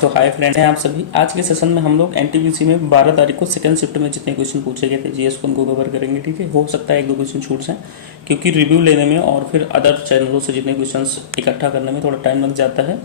तो hi friends हैं आप सभी। आज के सेशन में हम लोग एनटीपीसी में 12 तारीख को सेकंड शिफ्ट में जितने क्वेश्चन पूछे गए थे जीएस को उनको कवर करेंगे। ठीक है, हो सकता है एक दो क्वेश्चन छूट जाए क्योंकि रिव्यू लेने में और फिर अदर चैनलों से जितने क्वेश्चन इकट्ठा करने में थोड़ा टाइम लग जाता है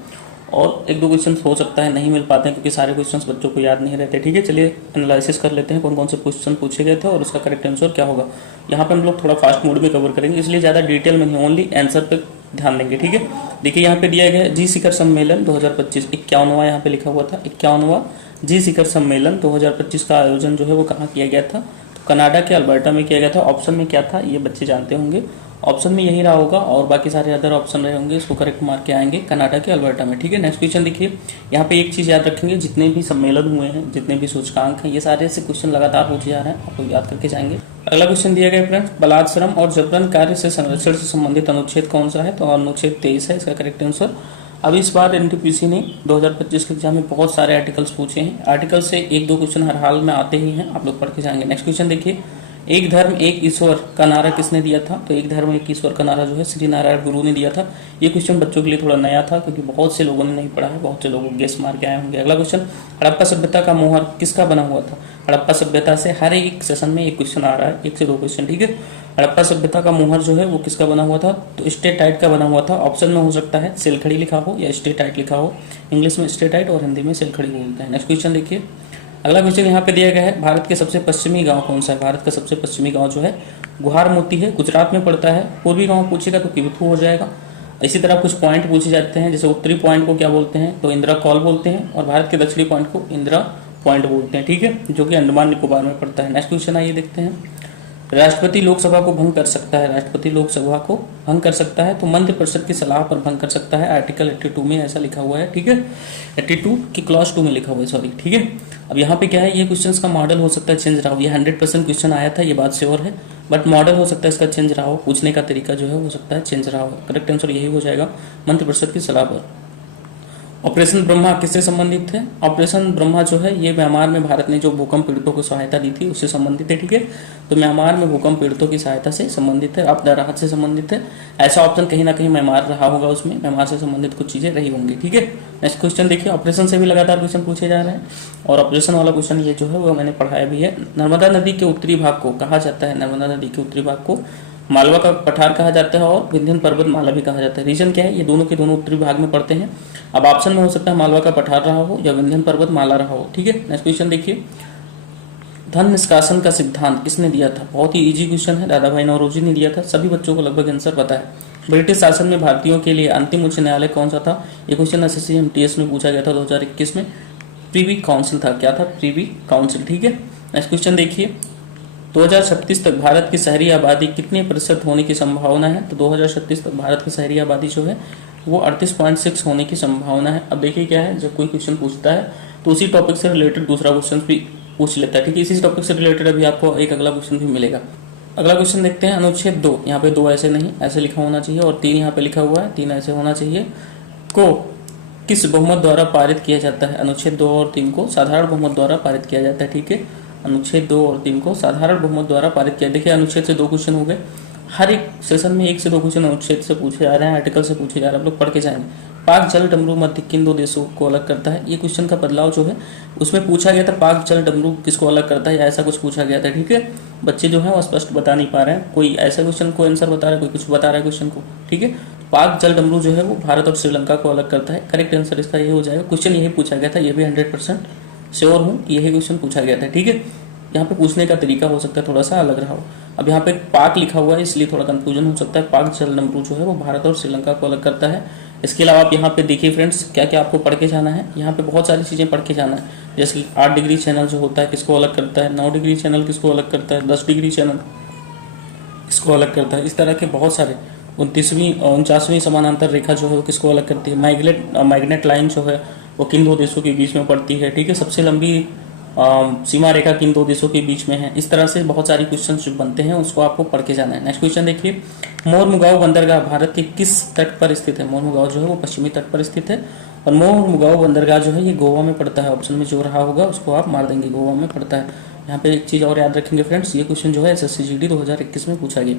और एक दो क्वेश्चन हो सकता है नहीं मिल पाते हैं क्योंकि सारे क्वेश्चन बच्चों को याद नहीं रहते। ठीक है, चलिए एनालिसिस कर लेते हैं कौन कौन से क्वेश्चन पूछे गए थे और उसका करेक्ट आंसर क्या होगा। यहाँ पे हम लोग थोड़ा फास्ट मोड में कवर करेंगे इसलिए ज़्यादा डिटेल में नहीं, ओनली आंसर पे ध्यान देंगे। ठीक है, देखिए यहाँ पे दिया गया है जी शिखर सम्मेलन 2025 51वां यहाँ पे लिखा हुआ था 51वां जी शिखर सम्मेलन 2025 का आयोजन जो है वो कहाँ किया गया था, तो कनाडा के अल्बर्टा में किया गया था। ऑप्शन में क्या था ये बच्चे जानते होंगे, ऑप्शन में यही रहा होगा और बाकी सारे अदर ऑप्शन रहे होंगे, इसको करेक्ट मार्क के आएंगे कनाडा के अल्बर्टा में। ठीक है, नेक्स्ट क्वेश्चन देखिए यहाँ पे एक चीज़ याद रखेंगे, जितने भी सम्मेलन हुए हैं जितने भी सूचकांक हैं ये सारे से क्वेश्चन लगातार पूछे जा रहे हैं, आप लोग याद करके जाएंगे। अगला क्वेश्चन दिया गया फ्रेंड्स, बलात् श्रम और जबरन कार्य से संरक्षण से संबंधित अनुच्छेद कौन सा है, तो अनुच्छेद 23 है इसका करेक्ट आंसर। अब इस बार एनटीपीसी ने 2025 के एग्जाम में बहुत सारे आर्टिकल्स पूछे हैं, आर्टिकल से एक दो क्वेश्चन हर हाल में आते ही हैं, आप लोग पढ़ के जाएंगे। नेक्स्ट क्वेश्चन देखिए, एक धर्म एक ईश्वर का नारा किसने दिया था, तो एक धर्म एक ईश्वर का नारा जो है श्री नारायण गुरु ने दिया था। ये क्वेश्चन बच्चों के लिए थोड़ा नया था क्योंकि बहुत से लोगों ने नहीं पढ़ा है, बहुत से लोगों गेस मार के आए होंगे। अगला क्वेश्चन, हड़प्पा सभ्यता का मोहर किसका बना हुआ था, हड़प्पा सभ्यता से हर एक सेशन में एक क्वेश्चन आ रहा है, एक से दो क्वेश्चन। ठीक है, हड़प्पा सभ्यता का मोहर जो है वो किसका बना हुआ था, तो स्टेटाइट का बना हुआ था। ऑप्शन में हो सकता है सेलखड़ी लिखा हो या स्टेटाइट लिखा हो, इंग्लिश में स्टेटाइट और हिंदी में सेलखड़ी बोलते हैं। नेक्स्ट क्वेश्चन देखिए, अगला क्वेश्चन यहाँ पे दिया गया है, भारत के सबसे पश्चिमी गांव कौन सा है, भारत का सबसे पश्चिमी गांव जो है गुहार मोती है, गुजरात में पड़ता है। पूर्वी गांव पूछेगा तो किबथू हो जाएगा। इसी तरह कुछ पॉइंट पूछे जाते हैं, जैसे उत्तरी पॉइंट को क्या बोलते हैं, तो इंदिरा कॉल बोलते हैं और भारत के दक्षिणी पॉइंट को इंदिरा पॉइंट बोलते हैं। ठीक है, जो कि अंडमान निकोबार में पड़ता है। नेक्स्ट क्वेश्चन आइए देखते हैं, राष्ट्रपति लोकसभा को भंग कर सकता है, राष्ट्रपति लोकसभा को भंग कर सकता है तो मंत्रिपरिषद की सलाह पर भंग कर सकता है, आर्टिकल 82 में ऐसा लिखा हुआ है। ठीक है, 82 की क्लॉज 2 में लिखा हुआ है, सॉरी। ठीक है, अब यहाँ पे क्या है, ये क्वेश्चंस का मॉडल हो सकता है चेंज रहा हो, ये 100% क्वेश्चन आया था ये बात श्योर है, बट मॉडल हो सकता है इसका चेंज रहा हो, पूछने का तरीका जो है हो सकता है चेंज रहा हो। करेक्ट आंसर यही हो जाएगा, मंत्रिपरिषद की सलाह पर। ऑपरेशन ब्रह्मा किससे संबंधित है, ऑपरेशन ब्रह्मा जो है ये म्यांमार में भारत ने जो भूकंप पीड़ितों को सहायता दी थी उससे संबंधित है। ठीक है, तो म्यांमार में भूकंप पीड़ितों की सहायता से संबंधित है, आपदा राहत से संबंधित है। ऐसा ऑप्शन कहीं ना कहीं म्यांमार रहा होगा, उसमें म्यांमार से संबंधित कुछ चीजें रही होंगी। ठीक है, नेक्स्ट क्वेश्चन देखिए, ऑपरेशन से भी लगातार क्वेश्चन पूछे जा रहे हैं और ऑपरेशन वाला क्वेश्चन ये जो है वो मैंने पढ़ाया भी है। नर्मदा नदी के उत्तरी भाग को कहा जाता है, नर्मदा नदी के उत्तरी भाग को मालवा का पठार कहा जाता है और विंध्य पर्वत माला भी कहा जाता है। रीजन क्या है, ये दोनों के दोनों उत्तरी भाग में पड़ते हैं। अब ऑप्शन में हो सकता है मालवा का पठार रहा हो या विंध्य पर्वत माला रहा हो। ठीक है, नेक्स्ट क्वेश्चन देखिए, धन निष्कासन का सिद्धांत किसने दिया था, बहुत ही इजी क्वेश्चन है, दादा भाई नौरोजी ने दिया था, सभी बच्चों को लगभग आंसर पता है। ब्रिटिश शासन में भारतीयों के लिए अंतिम उच्च न्यायालय कौन सा था, ये क्वेश्चन एसएससी एमटीएस में पूछा गया था 2021 में, प्रीवी काउंसिल था, क्या था, प्रीवी काउंसिल। ठीक है, नेक्स्ट क्वेश्चन देखिए, 2036 तक भारत की शहरी आबादी कितने प्रतिशत होने की संभावना है, तो 2036 तक भारत की शहरी आबादी जो है वो 38.6 होने की संभावना है। अब देखिए क्या है, जब कोई क्वेश्चन पूछता है तो उसी टॉपिक से रिलेटेड दूसरा क्वेश्चन भी पूछ लेता है। ठीक है, इसी टॉपिक से रिलेटेड अभी आपको एक अगला क्वेश्चन भी मिलेगा। अगला क्वेश्चन देखते हैं, अनुच्छेद 2, यहाँ पे 2 ऐसे नहीं ऐसे लिखा होना चाहिए और 3 यहाँ पे लिखा हुआ है, 3 ऐसे होना चाहिए, को किस बहुमत द्वारा पारित किया जाता है, अनुच्छेद 2 और 3 को साधारण बहुमत द्वारा पारित किया जाता है। ठीक है, अनुच्छेद 2 और 3 को साधारण बहुमत द्वारा पारित किया। देखिए अनुच्छेद से 2 क्वेश्चन हो गए, हर एक सेशन में 1 से 2 क्वेश्चन अनुच्छेद से पूछे जा रहे हैं, आर्टिकल से पूछे जा रहे हैं, आप लोग पढ़ के जाएंगे। पाक जल डमरू मध्य किन दो देशों को अलग करता है, ये क्वेश्चन का बदलाव जो है उसमें पूछा गया था, पाक जल डमरू किसको अलग करता है या ऐसा कुछ पूछा गया था। ठीक है, बच्चे जो है वो स्पष्ट बता नहीं पा रहे हैं, कोई ऐसा क्वेश्चन को आंसर बता रहा है, कोई कुछ बता रहा है क्वेश्चन को। ठीक है, पाक जल डमरू जो है वो भारत और श्रीलंका को अलग करता है, करेक्ट आंसर इसका ये हो जाएगा। क्वेश्चन यही पूछा गया था, ये भी 100% श्योर हूँ कि यही क्वेश्चन पूछा गया था। ठीक है, यहाँ पे पूछने का तरीका हो सकता है थोड़ा सा अलग रहा हो। अब यहाँ पे पाक लिखा हुआ है इसलिए थोड़ा कंफ्यूजन हो सकता है, पाक जल डमरू जो है वो भारत और श्रीलंका को अलग करता है। इसके अलावा आप यहाँ पे देखिए फ्रेंड्स, क्या क्या आपको पढ़ के जाना है, यहाँ पे बहुत सारी चीज़ें पढ़ के जाना है, जैसे 8 डिग्री चैनल जो होता है किसको अलग करता है, 9 डिग्री चैनल किसको अलग करता है, 10 डिग्री चैनल किसको अलग करता है, इस तरह के बहुत सारे 49वीं समानांतर रेखा जो है वो किसको अलग करती है, मैग्नेट लाइन जो है वो किन दो देशों के बीच में पड़ती है। ठीक है, सबसे लंबी सीमा रेखा किन 2 देशों के बीच में है। इस तरह से बहुत सारी क्वेश्चन जो बनते हैं उसको आपको पढ़ के जाना है। नेक्स्ट क्वेश्चन देखिए, मोरमुगांव बंदरगाह भारत के किस तट पर स्थित है, मोरमुगांव जो है वो पश्चिमी तट पर स्थित है और मोरमुगांव बंदरगाह जो है ये गोवा में पड़ता है। ऑप्शन में जो रहा होगा उसको आप मार देंगे, गोवा में पड़ता है। यहाँ पे एक चीज़ और याद रखेंगे फ्रेंड्स, ये क्वेश्चन जो है एसएससी जीडी 2021 में पूछा गया।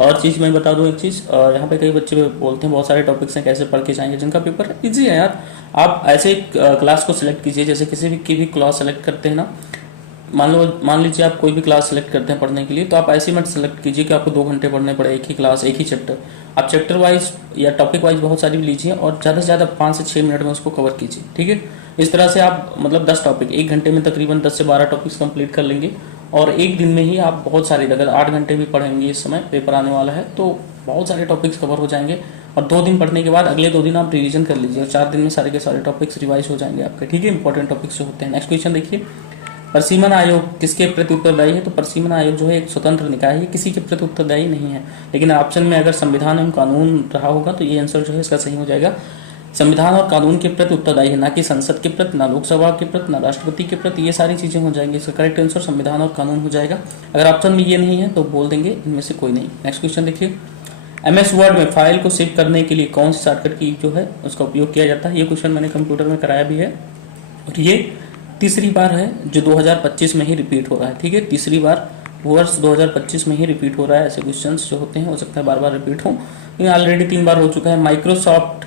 और चीज़ मैं बता दूँ एक चीज़, यहाँ पे कई बच्चे बोलते हैं बहुत सारे टॉपिक्स हैं कैसे पढ़ के जाएंगे, जिनका पेपर इजी है यार, आप ऐसे क्लास को सिलेक्ट कीजिए, जैसे किसी भी की भी क्लास सेलेक्ट करते हैं ना, मान लीजिए आप कोई भी क्लास सेलेक्ट करते हैं पढ़ने के लिए, तो आप ऐसे मत सेलेक्ट कीजिए कि आपको 2 घंटे पढ़ने पड़े एक ही क्लास एक ही चैप्टर। आप चैप्टर वाइज या टॉपिक वाइज बहुत सारी लीजिए और ज़्यादा से ज़्यादा 5 से 6 मिनट में उसको कवर कीजिए, ठीक है। इस तरह से आप मतलब 10 टॉपिक 1 घंटे में तकरीबन 10 से 12 टॉपिक्स कंप्लीट कर लेंगे, और एक दिन में ही आप बहुत सारे, अगर 8 घंटे भी पढ़ेंगे, इस समय पेपर आने वाला है तो बहुत सारे टॉपिक्स कवर हो जाएंगे। और 2 दिन पढ़ने के बाद अगले 2 दिन आप रिवीजन कर लीजिए, और 4 दिन में सारे के सारे टॉपिक्स रिवाइज हो जाएंगे आपके, ठीक है। इंपॉर्टेंट टॉपिक्स जो होते हैं। नेक्स्ट क्वेश्चन देखिए, परसीमन आयोग किसके प्रति उत्तरदायी है? तो परसीमन आयोग जो है एक स्वतंत्र निकाय है, किसी के प्रति उत्तरदायी नहीं है। लेकिन ऑप्शन में अगर संविधान एवं कानून रहा होगा तो ये आंसर जो है इसका सही हो जाएगा। संविधान और कानून के प्रति उत्तरदायी है, ना कि संसद के प्रति, ना लोकसभा के प्रति, ना राष्ट्रपति के प्रति, ये सारी चीजें हो जाएंगी। इसका करेक्ट आंसर संविधान और कानून हो जाएगा। अगर ऑप्शन में ये नहीं है तो बोल देंगे इनमें से कोई नहीं। नेक्स्ट क्वेश्चन देखिए, MS वर्ड में फाइल को सेव करने के लिए कौन सी शॉर्टकट की जो है उसका उपयोग किया जाता है? ये क्वेश्चन मैंने कंप्यूटर में कराया भी है, और ये तीसरी बार है जो 2025 में ही रिपीट हो रहा है, ठीक है। तीसरी बार वर्ष 2025 में ही रिपीट हो रहा है। ऐसे क्वेश्चंस जो होते हैं हो सकता है बार बार रिपीट हो, ये ऑलरेडी 3 बार हो चुका है। माइक्रोसॉफ्ट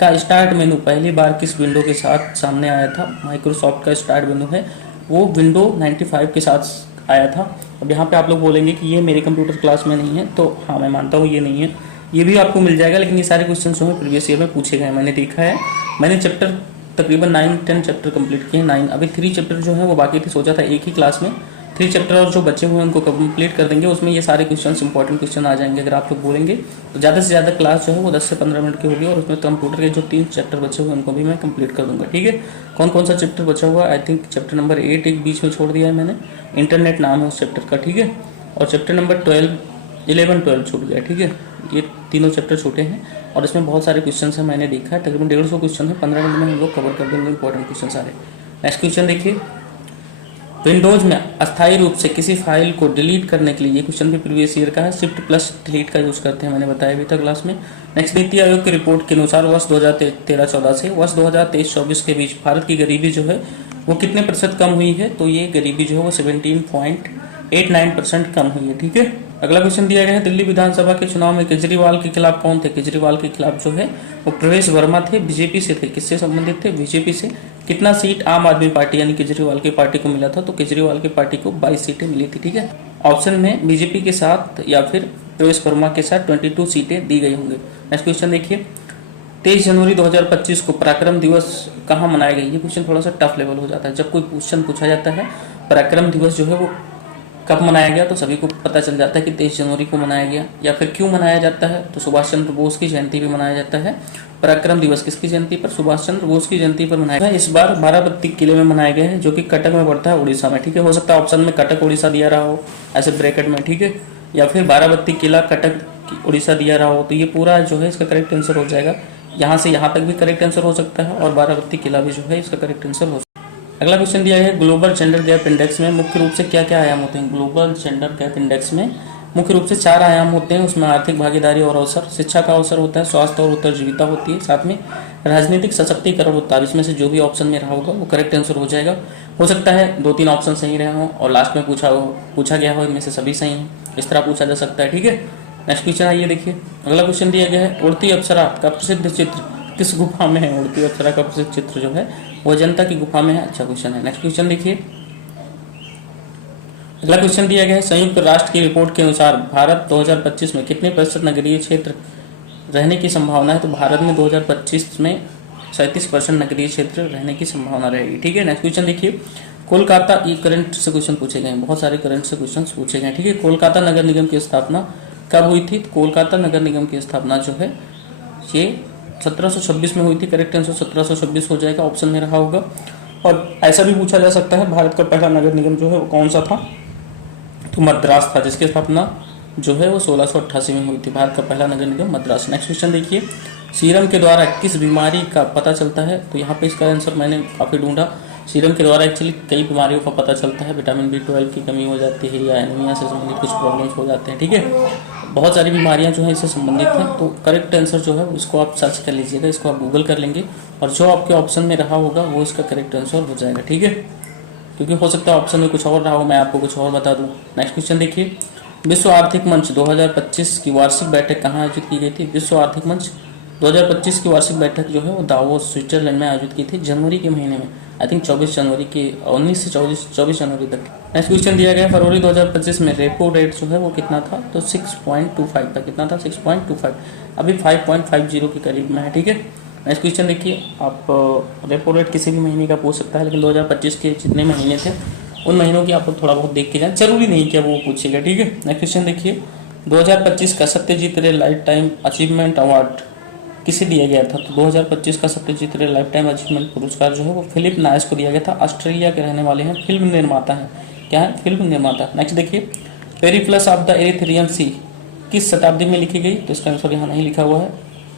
का स्टार्ट मेनू पहली बार किस विंडो के साथ सामने आया था? माइक्रोसॉफ्ट का स्टार्ट मेनू है वो विंडो 95 के साथ आया था। अब यहाँ पे आप लोग बोलेंगे कि ये मेरे कंप्यूटर क्लास में नहीं है, तो हाँ मैं मानता हूँ ये नहीं है, ये भी आपको मिल जाएगा। लेकिन ये सारे क्वेश्चन जो है प्रीवियस ईयर में पूछे गए, मैंने देखा है। मैंने चैप्टर तकरीबन 9-10 चैप्टर कंप्लीट किए, 9 अभी 3 चैप्टर जो है वो बाकी थे। सोचा था एक ही क्लास में 3 चैप्टर और जो बचे हुए हैं उनको कंप्लीट कर देंगे, उसमें ये सारे क्वेश्चन इंपॉर्टेंट क्वेश्चन आ जाएंगे। अगर आप लोग बोलेंगे तो ज़्यादा से ज़्यादा क्लास जो है वो 10 से 15 मिनट की होगी, और उसमें कंप्यूटर के जो 3 चैप्टर बचे हुए हैं उनको भी मैं कंप्लीट कर दूंगा, ठीक है। कौन कौन सा चैप्टर बचा हुआ? आई थिंक चैप्टर नंबर 8 एक बीच में छोड़ दिया है मैंने, इंटरनेट नाम है उस चैप्टर का, ठीक है। और चैप्टर नंबर 11-12 छूट गया, ठीक है। ये तीनों चैप्टर छूटे हैं और इसमें बहुत सारे क्वेश्चन है, मैंने देखा है तकरीबन 150 क्वेश्चन है। 15 मिनट में हम लोग कवर कर देंगे इंपॉर्टेंट क्वेश्चन सारे। नेक्स्ट क्वेश्चन देखिए, विंडोज में अस्थायी रूप से किसी फाइल को डिलीट करने के लिए, ये क्वेश्चन भी प्रीवियस ईयर का है, शिफ्ट प्लस डिलीट का यूज करते हैं, मैंने बताया भी था क्लास में। नेक्स्ट, नीति आयोग की रिपोर्ट के अनुसार वर्ष 2013-14 से वर्ष 2023-24 के बीच भारत की गरीबी जो है वो कितने प्रतिशत कम हुई है? तो ये गरीबी जो है वो 17.89% कम हुई है, ठीक है। अगला क्वेश्चन दिया गया है, दिल्ली विधानसभा के चुनाव में केजरीवाल के खिलाफ कौन थे? केजरीवाल के खिलाफ जो है वो प्रवेश वर्मा थे, बीजेपी से थे। किससे संबंधित थे? बीजेपी से। कितना सीट आम आदमी पार्टी यानी केजरीवाल की पार्टी को मिला था? तो केजरीवाल की पार्टी को 22 सीटें मिली थी, ठीक है। ऑप्शन में बीजेपी के साथ या फिर प्रवेश वर्मा के साथ 22 सीटें दी गई होंगी। नेक्स्ट क्वेश्चन देखिए, 23 जनवरी 2025 को पराक्रम दिवस कहाँ मनाया गया? ये क्वेश्चन थोड़ा सा टफ लेवल हो जाता है। जब कोई क्वेश्चन पूछा जाता है पराक्रम दिवस जो है वो कब मनाया गया, तो सभी को पता चल जाता है कि 23 जनवरी को मनाया गया। या फिर क्यों मनाया जाता है, तो सुभाष चंद्र बोस की जयंती पर मनाया जाता है। पराक्रम दिवस किसकी जयंती पर? सुभाष चंद्र बोस की जयंती पर मनाया गया। इस बार बाराबत्ती किले में मनाया गया है, जो कि कटक में पड़ता है, उड़ीसा में, ठीक है। हो सकता है ऑप्शन में कटक उड़ीसा दिया रहा हो ऐसे ब्रैकेट में, ठीक है, या फिर बाराबत्ती किला कटक उड़ीसा दिया रहा हो, तो ये पूरा जो है इसका करेक्ट आंसर हो जाएगा। यहाँ से यहाँ तक भी करेक्ट आंसर हो सकता है, और बाराबत्ती किला भी जो है इसका करेक्ट आंसर हो सकता है। अगला क्वेश्चन दिया है, ग्लोबल जेंडर गैप इंडेक्स में मुख्य रूप से क्या क्या आयाम होते हैं? ग्लोबल जेंडर गैप इंडेक्स में मुख्य रूप से 4 आयाम होते हैं। उसमें आर्थिक भागीदारी और अवसर, शिक्षा का अवसर होता है, स्वास्थ्य और उत्तरजीविता होती है, साथ में राजनीतिक सशक्तिकरण होता है। इसमें से जो भी ऑप्शन में रहा होगा वो करेक्ट आंसर हो जाएगा। हो सकता है 2-3 ऑप्शन सही रहे हों और लास्ट में पूछा गया हो इनमें से सभी सही हैं, इस तरह पूछा जा सकता है, ठीक है। नेक्स्ट क्वेश्चन आइए देखिए, अगला क्वेश्चन दिया गया है, उड़ती अप्सरा का प्रसिद्ध चित्र किस गुफा में है? उड़ती अप्सरा का प्रसिद्ध चित्र जो है वो अजंता की गुफा में है। अच्छा क्वेश्चन है। नेक्स्ट क्वेश्चन देखिए, अगला क्वेश्चन दिया गया है, संयुक्त राष्ट्र की रिपोर्ट के अनुसार भारत 2025 में कितने प्रतिशत नगरीय क्षेत्र रहने की संभावना है? तो भारत में 2025 में 37% नगरीय क्षेत्र रहने की संभावना रहेगी, ठीक है। नेक्स्ट क्वेश्चन देखिए, कोलकाता, ये करंट से क्वेश्चन पूछे गए हैं, बहुत सारे करंट से क्वेश्चन पूछे गए हैं, ठीक है। कोलकाता नगर निगम की स्थापना कब हुई थी? कोलकाता नगर निगम की स्थापना जो है ये 1726 में हुई थी। करेक्ट आंसर 1726 हो जाएगा, ऑप्शन में रहा होगा। और ऐसा भी पूछा जा सकता है भारत का पहला नगर निगम जो है वो कौन सा था? तो मद्रास था, जिसकी स्थापना जो है वो 1688 में हुई थी। भारत का पहला नगर निगम मद्रास। नेक्स्ट क्वेश्चन देखिए, सीरम के द्वारा किस बीमारी का पता चलता है? तो यहाँ पे इसका आंसर मैंने काफ़ी ढूंढा। सीरम के द्वारा एक्चुअली कई बीमारियों का पता चलता है, विटामिन B12 की कमी हो जाती है या एनीमिया से संबंधित कुछ प्रॉब्लम्स हो जाते हैं, ठीक है। बहुत सारी बीमारियां जो है इससे संबंधित हैं। तो करेक्ट आंसर जो है इसको आप सर्च कर लीजिएगा, इसको आप गूगल कर लेंगे और जो आपके ऑप्शन में रहा होगा वो इसका करेक्ट आंसर हो जाएगा, ठीक है। क्योंकि हो सकता है ऑप्शन में कुछ और रहा हो, मैं आपको कुछ और बता दूं। नेक्स्ट क्वेश्चन देखिए, विश्व आर्थिक मंच 2025 की वार्षिक बैठक कहाँ आयोजित की गई थी? विश्व आर्थिक मंच 2025 की वार्षिक बैठक जो है वो दावोस स्विट्जरलैंड में आयोजित की थी जनवरी के महीने में, आई थिंक 24 जनवरी की, 19 से 24 जनवरी तक। नेक्स्ट क्वेश्चन दिया गया फरवरी 2025 में रेपो रेट जो है वो कितना था, तो 6.25 था। कितना था, 6.25। अभी 5.50 के करीब में है, ठीक है। नेक्स्ट क्वेश्चन देखिए, आप रेपो रेट किसी भी महीने का पूछ सकता है, लेकिन 2025 के जितने महीने थे उन महीनों की आप लोग थोड़ा बहुत देख के जाए, जरूरी नहीं कि वो पूछेगा, ठीक है। नेक्स्ट क्वेश्चन देखिए, 2025 का सत्यजीत रे लाइफ टाइम अचीवमेंट अवार्ड किसे दिया गया था, तो 2025 का सत्यजीत रे लाइफ टाइम अचीवमेंट पुरस्कार जो है वो फिलिप नायस को दिया गया था। ऑस्ट्रेलिया के रहने वाले हैं, फिल्म निर्माता हैं। क्या है, फिल्म निर्माता। नेक्स्ट देखिए, पेरिप्लस ऑफ द एरिथ्रियन सी किस शताब्दी में लिखी गई, तो इसका आंसर यहाँ नहीं लिखा हुआ है,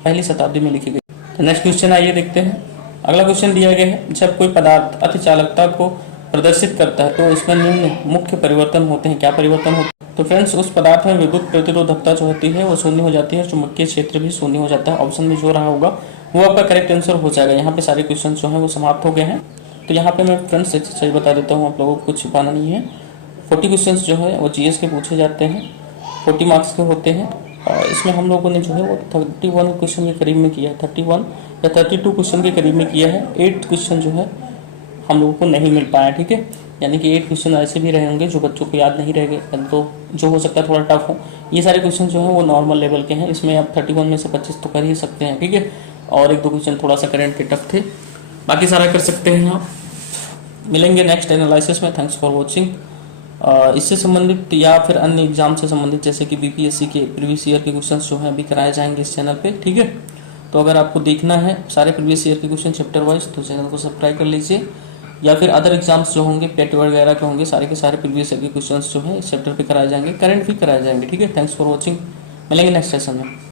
पहली शताब्दी में लिखी गई। तो नेक्स्ट क्वेश्चन आइए देखते हैं। अगला क्वेश्चन दिया गया है, जब कोई पदार्थ अतिचालकता को प्रदर्शित करता है तो उसमें निम्न मुख्य परिवर्तन होते हैं। क्या परिवर्तन होते हैं, तो फ्रेंड्स उस पदार्थ में विद्युत प्रतिरोधकता जो होती है वो शून्य हो जाती है, चुंबकीय क्षेत्र भी शून्य हो जाता है। ऑप्शन में जो रहा होगा वो आपका करेक्ट आंसर हो जाएगा। यहाँ पे सारे क्वेश्चन जो हैं वो समाप्त हो गए हैं। तो यहाँ पे मैं फ्रेंड्स सही बता देता हूँ, आप लोगों को कुछ छिपाना नहीं है। 40 क्वेश्चन जो है वो जीएस के पूछे जाते हैं, 40 मार्क्स के होते हैं। और इसमें हम लोगों ने जो है वो 31 क्वेश्चन के करीब में किया है, 31 या 32 क्वेश्चन के करीब में किया है। 8 क्वेश्चन जो है हम लोगों को नहीं मिल पाया, ठीक है। यानी कि 8 क्वेश्चन ऐसे भी रहेंगे जो बच्चों को याद नहीं रहेंगे, तो जो हो सकता है थोड़ा टफ हो। ये सारे क्वेश्चन जो है वो नॉर्मल लेवल के हैं, इसमें आप 31 में से 25 तो कर ही सकते हैं, ठीक है। और 1-2 क्वेश्चन थोड़ा सा करंट के टफ थे, बाकी सारा कर सकते हैं आप। मिलेंगे नेक्स्ट एनालिसिस में। Thanks for watching. इससे संबंधित या फिर अन्य एग्जाम से संबंधित जैसे कि बीपीएससी के प्रीवियस ईयर के क्वेश्चन जो हैं अभी कराए जाएंगे इस चैनल पे, ठीक है। तो अगर आपको देखना है सारे प्रीवियस ईयर के क्वेश्चन चैप्टर वाइज, तो चैनल को सब्सक्राइब कर लीजिए। या फिर अदर एग्जाम्स जो होंगे पेट वगैरह के होंगे, सारे के सारे प्रीवियस ईयर के क्वेश्चंस जो है इस चैप्टर पे कराए जाएंगे, करंट भी कराए जाएंगे, ठीक है। थैंक्स फॉर वॉचिंग, मिलेंगे नेक्स्ट सेशन में।